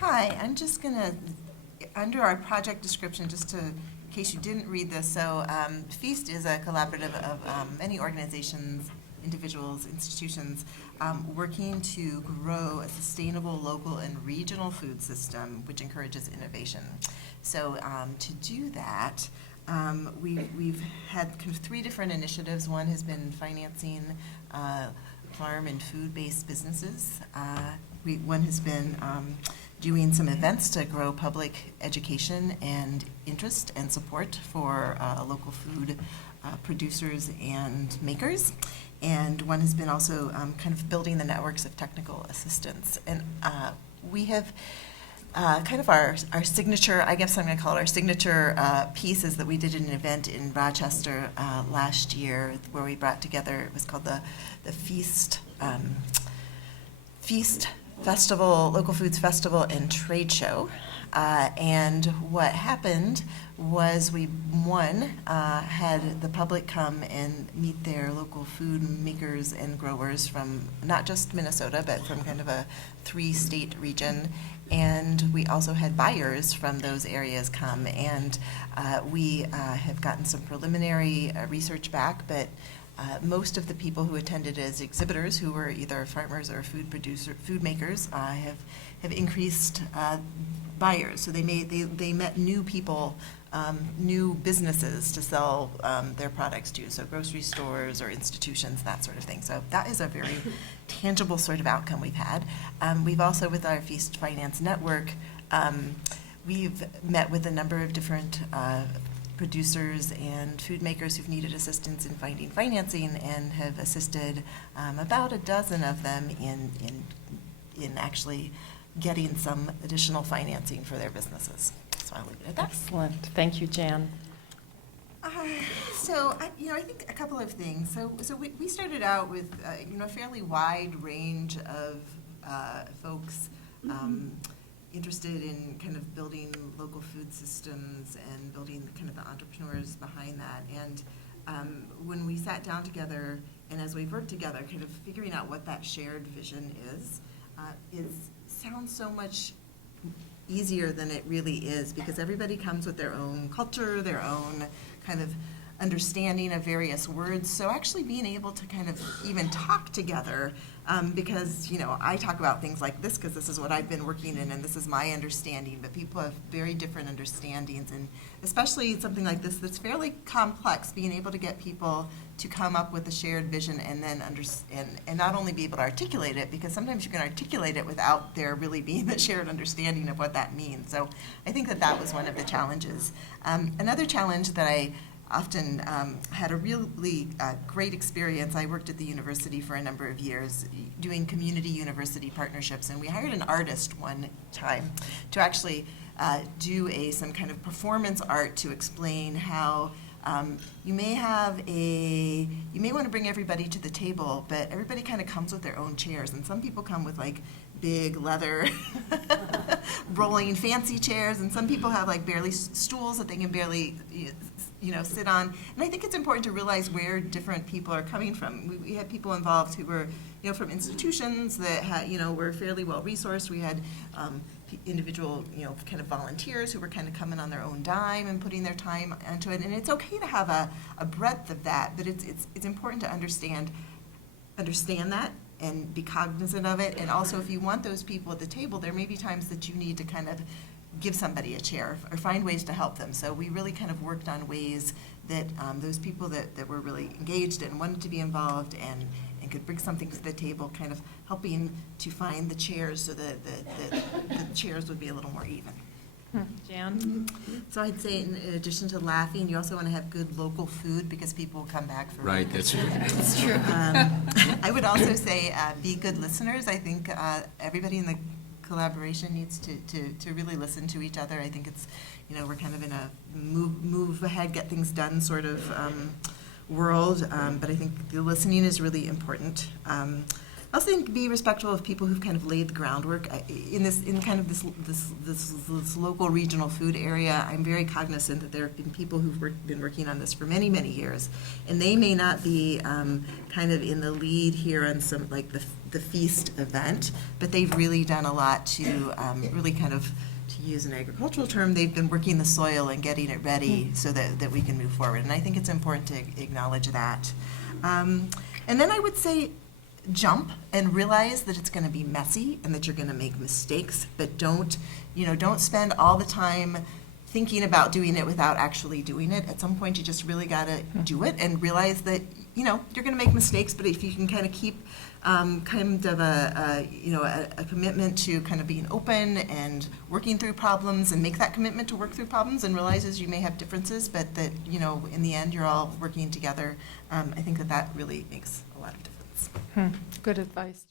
Hi, I'm just gonna, under our project description, just to, in case you didn't read this, so FEAST is a collaborative of many organizations, individuals, institutions, working to grow a sustainable local and regional food system which encourages innovation. So to do that, we've had kind of three different initiatives. One has been financing farm and food-based businesses. One has been doing some events to grow public education and interest and support for local food producers and makers. And one has been also kind of building the networks of technical assistance. And we have kind of our signature, I guess I'm going to call it our signature piece, is that we did an event in Rochester last year where we brought together, it was called the Feast Festival, Local Foods Festival and Trade Show. And what happened was we, had the public come and meet their local food makers and growers from not just Minnesota, but from kind of a 3-state region. And we also had buyers from those areas come. And we have gotten some preliminary research back, but most of the people who attended as exhibitors, who were either farmers or food makers, have increased buyers. So they met new people, new businesses to sell their products to, so grocery stores or institutions, that sort of thing. So that is a very tangible sort of outcome we've had. We've also, with our Feast Finance Network, we've met with a number of different producers and food makers who've needed assistance in finding financing, and have assisted about a dozen of them in actually getting some additional financing for their businesses. So I'll leave it at that. Excellent. Thank you, Jan. I think a couple of things. So we started out with a fairly wide range of folks interested in kind of building local food systems and building kind of the entrepreneurs behind that. And when we sat down together, and as we've worked together, kind of figuring out what that shared vision is sounds so much easier than it really is, because everybody comes with their own culture, their own kind of understanding of various words. So actually being able to kind of even talk together, because I talk about things like this because this is what I've been working in and this is my understanding, but people have very different understandings, and especially something like this that's fairly complex, being able to get people to come up with a shared vision and then and not only be able to articulate it, because sometimes you can articulate it without there really being a shared understanding of what that means. So I think that was one of the challenges. Another challenge that I often had a really great experience. I worked at the university for a number of years doing community university partnerships, and we hired an artist one time to actually do some kind of performance art to explain how you may want to bring everybody to the table, but everybody kind of comes with their own chairs, and some people come with like big leather rolling fancy chairs, and some people have like barely stools that they can barely sit on. And I think it's important to realize where different people are coming from. We had people involved who were from institutions that were fairly well resourced. We had individual kind of volunteers who were kind of coming on their own dime and putting their time into it. And it's okay to have a breadth of that, but it's important to understand that and be cognizant of it. And also, if you want those people at the table, there may be times that you need to kind of give somebody a chair or find ways to help them. So we really kind of worked on ways that those people that were really engaged and wanted to be involved and could bring something to the table, kind of helping to find the chairs so that the chairs would be a little more even. Jan? So I'd say in addition to laughing, you also want to have good local food because people will come back for Right, that's true. That's true. I would also say be good listeners. I think everybody in the collaboration needs to really listen to each other. I think it's, we're kind of in a move ahead, get things done sort of world, but I think the listening is really important. I also think be respectful of people who've kind of laid the groundwork in kind of this local regional food area. I'm very cognizant that there have been people who've been working on this for many, many years, and they may not be kind of in the lead here on some, like the feast event, but they've really done a lot to really kind of, to use an agricultural term, they've been working the soil and getting it ready so that we can move forward. And I think it's important to acknowledge that. And then I would say jump and realize that it's going to be messy and that you're going to make mistakes, but don't spend all the time thinking about doing it without actually doing it. At some point, you just really got to do it and realize that, you're going to make mistakes, but if you can kind of keep kind of a commitment to kind of being open and working through problems and make that commitment to work through problems and realizes you may have differences, but that, in the end, you're all working together, I think that really makes a lot of difference. Good advice.